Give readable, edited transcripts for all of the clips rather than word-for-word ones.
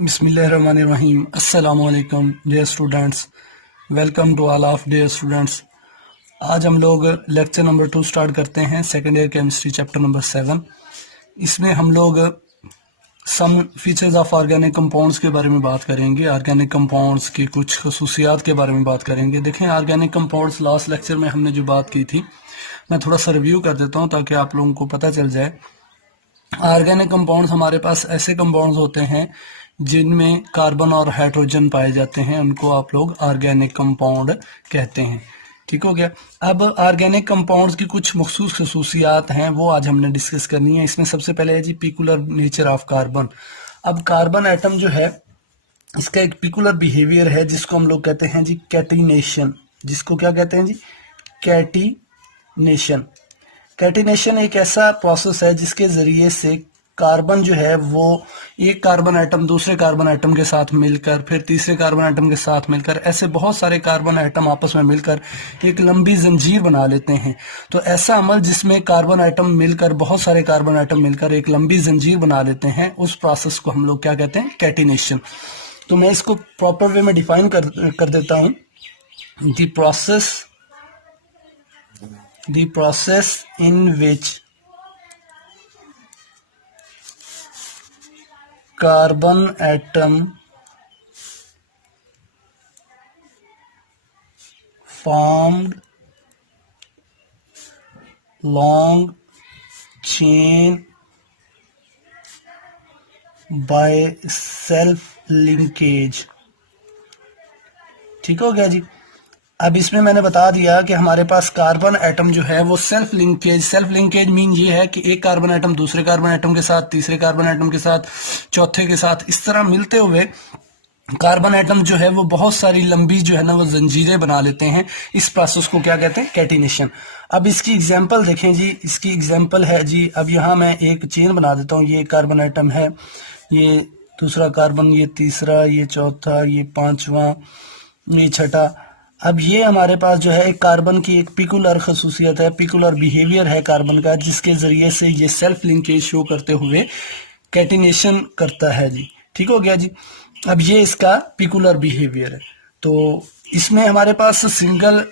बिस्मिल्लाहिर्रहमानिर्रहीम। अस्सलाम वालेकुम dear students, welcome to all of dear students. आज हम लोग लेक्चर नंबर 2 स्टार्ट करते हैं, second year chemistry chapter number 7। इसमें हम लोग some features of organic compounds के बारे में बात करेंगे। ऑर्गेनिक कंपाउंड्स की कुछ खसूसियात के बारे में बात करेंगे। देखें, ऑर्गेनिक कंपाउंड्स लास्ट लेक्चर में हमने जो बात की थी, मैं थोड़ा सा रिव्यू कर देता हूँ ताकि आप लोगों को पता चल जाए। ऑर्गेनिक कंपाउंड्स हमारे पास ऐसे कंपाउंड्स होते हैं जिनमें कार्बन और हाइड्रोजन पाए जाते हैं, उनको आप लोग ऑर्गेनिक कंपाउंड कहते हैं। ठीक हो गया। अब ऑर्गेनिक कंपाउंड्स की कुछ मखसूस खसूसियात हैं, वो आज हमने डिस्कस करनी है। इसमें सबसे पहले है जी पिकुलर नेचर ऑफ कार्बन। अब कार्बन एटम जो है, इसका एक पिकुलर बिहेवियर है जिसको हम लोग कहते हैं जी कैटिनेशन। जिसको क्या कहते हैं जी? कैटिनेशन। कैटिनेशन एक ऐसा प्रोसेस है जिसके जरिए से कार्बन जो है वो एक कार्बन एटम दूसरे कार्बन एटम के साथ मिलकर, फिर तीसरे कार्बन एटम के साथ मिलकर, ऐसे बहुत सारे कार्बन एटम आपस में मिलकर एक लंबी जंजीर बना लेते हैं। तो ऐसा अमल जिसमें कार्बन एटम मिलकर, बहुत सारे कार्बन एटम मिलकर एक लंबी जंजीर बना लेते हैं, उस प्रोसेस को हम लोग क्या कहते हैं? कैटिनेशन। तो मैं इसको प्रॉपर वे में डिफाइन कर देता हूं। the process in which carbon atom formed long chain by self linkage। ठीक हो गया जी। अब इसमें मैंने बता दिया कि हमारे पास कार्बन एटम जो है वो सेल्फ लिंकेज मीन ये है कि एक कार्बन एटम दूसरे कार्बन एटम के साथ, तीसरे कार्बन एटम के साथ, चौथे के साथ, इस तरह मिलते हुए कार्बन एटम जो है वो बहुत सारी लंबी जो है ना वो जंजीरें बना लेते हैं। इस प्रोसेस को क्या कहते हैं? कैटिनेशन। अब इसकी एग्जांपल देखें जी। इसकी एग्जांपल है जी, अब यहाँ मैं एक चेन बना देता हूँ। ये कार्बन एटम है, ये दूसरा कार्बन, ये तीसरा, ये चौथा, ये पांचवा, ये छठा। अब ये हमारे पास जो है एक कार्बन की एक पिकुलर खसूसियत है, पिकुलर बिहेवियर है कार्बन का, जिसके जरिए से ये सेल्फ लिंकेज शो करते हुए कैटिनेशन करता है जी। ठीक हो गया जी। अब ये इसका पिकुलर बिहेवियर है। तो इसमें हमारे पास सिंगल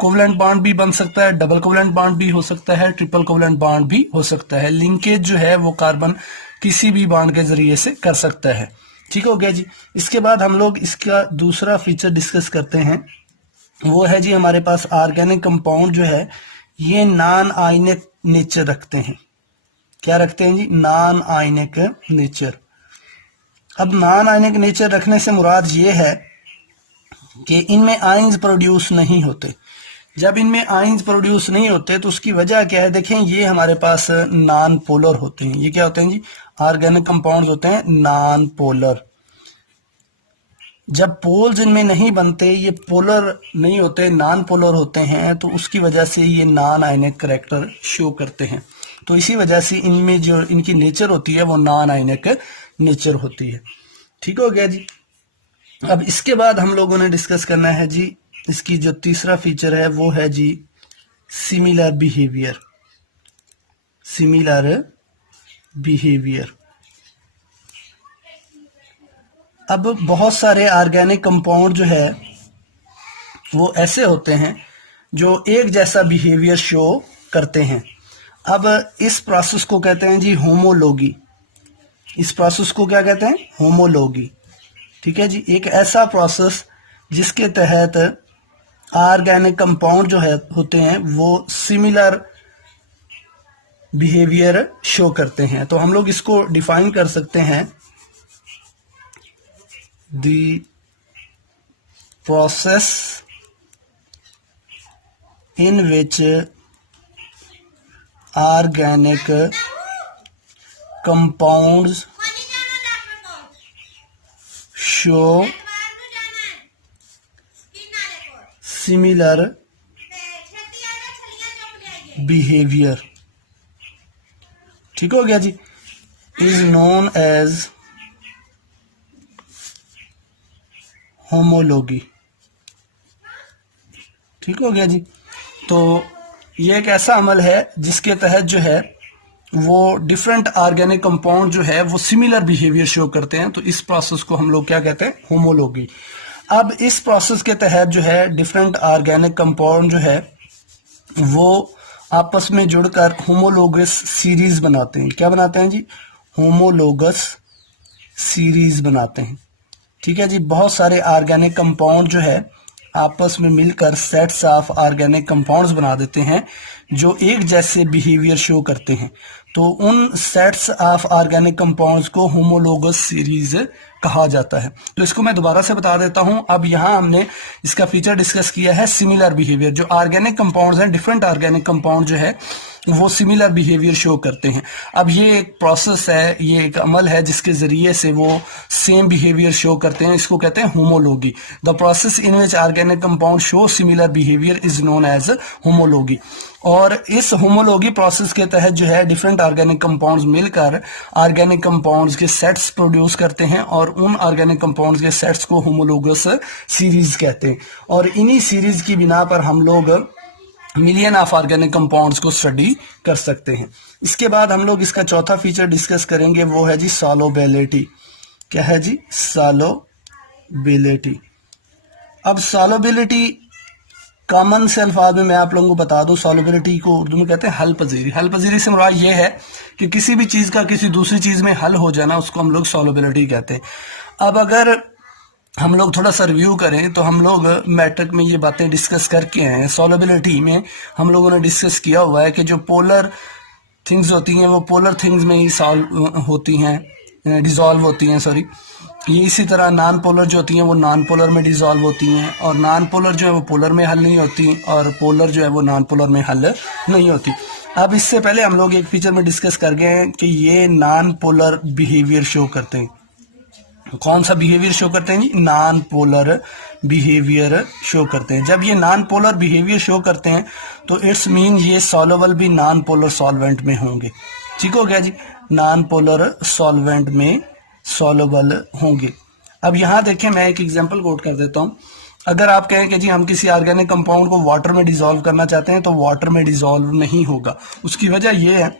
कोवलेंट बॉन्ड भी बन सकता है, डबल कोवलेंट बॉन्ड भी हो सकता है, ट्रिपल कोवलेंट बॉन्ड भी हो सकता है। लिंकेज जो है वो कार्बन किसी भी बॉन्ड के जरिए से कर सकता है। ठीक हो गया जी। इसके बाद हम लोग इसका दूसरा फीचर डिस्कस करते हैं। वो है जी, हमारे पास ऑर्गेनिक कंपाउंड जो है ये नॉन आयनिक नेचर रखते हैं। क्या रखते हैं जी? Non ionic nature. अब नॉन आयनिक नेचर रखने से मुराद ये है कि इनमें आयंस प्रोड्यूस नहीं होते। जब इनमें आयंस प्रोड्यूस नहीं होते तो उसकी वजह क्या है? देखें, ये हमारे पास नॉन पोलर होते हैं। ये क्या होते हैं जी? ऑर्गेनिक कंपाउंड्स होते हैं नॉन पोलर। जब पोल्स इनमें नहीं बनते, ये पोलर नहीं होते, नॉन पोलर होते हैं, तो उसकी वजह से ये नॉन आयनिक करैक्टर शो करते हैं। तो इसी वजह से इनमें जो इनकी नेचर होती है वो नॉन आयनिक नेचर होती है। ठीक हो गया जी। अब इसके बाद हम लोगों ने डिस्कस करना है जी, इसकी जो तीसरा फीचर है वो है जी सिमिलर बिहेवियर। Similar behaviour. अब बहुत सारे ऑर्गेनिक कंपाउंड जो है वो ऐसे होते हैं जो एक जैसा बिहेवियर शो करते हैं। अब इस प्रोसेस को कहते हैं जी होमोलॉगी। इस प्रोसेस को क्या कहते हैं? होमोलॉगी। ठीक है जी। एक ऐसा प्रोसेस जिसके तहत ऑर्गेनिक कंपाउंड जो है होते हैं वो सिमिलर बिहेवियर शो करते हैं। तो हम लोग इसको डिफाइन कर सकते हैं, the process in which organic compounds show similar behavior। ठीक हो गया जी। is known as homology. ठीक हो गया जी। तो ये एक ऐसा अमल है जिसके तहत जो है वो डिफरेंट ऑर्गेनिक कंपाउंड जो है वो सिमिलर बिहेवियर शो करते हैं, तो इस प्रोसेस को हम लोग क्या कहते हैं, होमोलॉगी। अब इस प्रोसेस के तहत जो है डिफरेंट ऑर्गेनिक कंपाउंड जो है वो आपस में जुड़कर होमोलोगस सीरीज बनाते हैं। क्या बनाते हैं जी, होमोलोगस सीरीज बनाते हैं। ठीक है जी, बहुत सारे ऑर्गेनिक कंपाउंड जो है आपस में मिलकर सेट्स ऑफ ऑर्गेनिक कंपाउंड्स बना देते हैं जो एक जैसे बिहेवियर शो करते हैं, तो उन सेट्स ऑफ ऑर्गेनिक कंपाउंड्स को होमोलोगस सीरीज कहा जाता है। तो इसको मैं दोबारा से बता देता हूं। अब यहां हमने इसका फीचर डिस्कस किया है सिमिलर बिहेवियर। जो ऑर्गेनिक कंपाउंड्स हैं, डिफरेंट ऑर्गेनिक कंपाउंड जो है वो सिमिलर बिहेवियर शो करते हैं। अब ये एक प्रोसेस है, ये एक अमल है जिसके जरिए से वो सेम बिहेवियर शो करते हैं, इसको कहते हैं homology. The process in which organic compound show similar behaviour is known as homology. और इस होमोलॉगी प्रोसेस के तहत जो है डिफरेंट ऑर्गेनिक कंपाउंड्स मिलकर ऑर्गेनिक कंपाउंड्स के सेट्स प्रोड्यूस करते हैं और उन ऑर्गेनिक कंपाउंड्स के सेट्स को होमोलोगस सीरीज कहते हैं। और इन्हीं सीरीज की बिना पर हम लोग मिलियन ऑफ ऑर्गेनिक कंपाउंड्स को स्टडी कर सकते हैं। इसके बाद हम लोग इसका चौथा फीचर डिस्कस करेंगे, वो है जी सॉलोबिलिटी। क्या है जी, सॉलोबिलिटी। अब सॉलोबिलिटी कॉमन से अल्फाज में मैं आप लोगों को बता दूं, सॉलोबिलिटी को उर्दू में कहते हैं हल पजीरी। हल पजीरी से मुराद ये है कि किसी भी चीज का किसी दूसरी चीज में हल हो जाना, उसको हम लोग सॉलोबिलिटी कहते हैं। अब अगर हम लोग थोड़ा सा रिव्यू करें तो हम लोग मैट्रिक में ये बातें डिस्कस करके आए हैं। सॉलोबिलिटी में हम लोगों ने डिस्कस किया हुआ है कि जो पोलर थिंग्स होती हैं वो पोलर थिंग्स में ही सॉल्व होती हैं, डिसॉल्व होती हैं, सॉरी। ये इसी तरह नॉन पोलर जो होती हैं वो नॉन पोलर में डिसॉल्व होती हैं, और नॉन पोलर जो है वो पोलर में हल नहीं होती, और पोलर जो है वो नॉन पोलर में हल नहीं होती। अब इससे पहले हम लोग एक फीचर में डिस्कस कर गए हैं कि ये नॉन पोलर बिहेवियर शो करते हैं। कौन सा बिहेवियर शो करते हैं जी, नॉन पोलर बिहेवियर शो करते हैं। जब ये नॉन पोलर बिहेवियर शो करते हैं तो इट्स मीन ये सॉल्वेबल भी नॉन पोलर सॉल्वेंट में होंगे। ठीक हो गया जी, नॉन पोलर सॉल्वेंट में सॉल्वेबल होंगे। अब यहाँ देखें, मैं एक एग्जांपल कोट कर देता हूँ। अगर आप कहें कि जी हम किसी ऑर्गेनिक कंपाउंड को वाटर में डिसॉल्व करना चाहते हैं तो वाटर में डिसॉल्व नहीं होगा। उसकी वजह यह है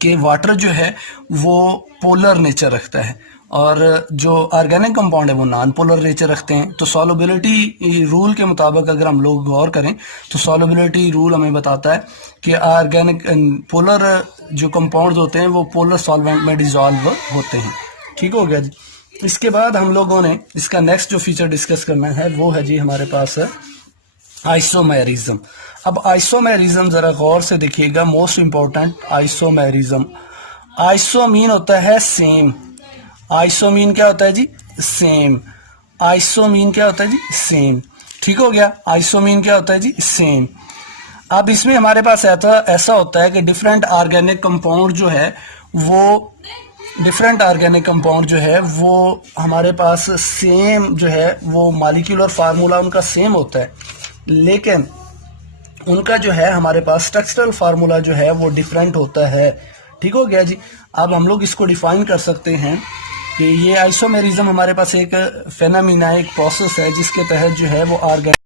कि वाटर जो है वो पोलर नेचर रखता है और जो ऑर्गेनिक कंपाउंड है वो नॉन पोलर नेचर रखते हैं। तो सॉल्युबिलिटी रूल के मुताबिक अगर हम लोग गौर करें तो सॉल्युबिलिटी रूल हमें बताता है कि ऑर्गेनिक पोलर जो कंपाउंड्स होते हैं वो पोलर सॉल्वेंट में डिसॉल्व होते हैं। ठीक हो गया जी। इसके बाद हम लोगों ने इसका नेक्स्ट जो फीचर डिस्कस करना है वो है जी हमारे पास आइसोमेरिज्म। अब आइसोमेरिज्म जरा गौर से देखिएगा, most important isomerism. Iso mean होता है सेम, आइसो मीन क्या होता है जी, सेम। आइसो मीन क्या होता है जी, सेम। ठीक हो गया, आइसो मीन क्या होता है जी, सेम। अब इसमें हमारे पास ऐसा होता है कि डिफरेंट ऑर्गेनिक कंपाउंड जो है वो डिफरेंट ऑर्गेनिक कंपाउंड जो है वो हमारे पास सेम जो है वो मॉलिक्यूलर फार्मूला उनका सेम होता है, लेकिन उनका जो है हमारे पास स्ट्रक्चरल फार्मूला जो है वो डिफरेंट होता है। ठीक हो गया जी। अब हम लोग इसको डिफाइन कर सकते हैं कि ये आइसोमेरिज्म हमारे पास एक फेनोमेना, एक प्रोसेस है जिसके तहत जो है वो ऑर्गेनिक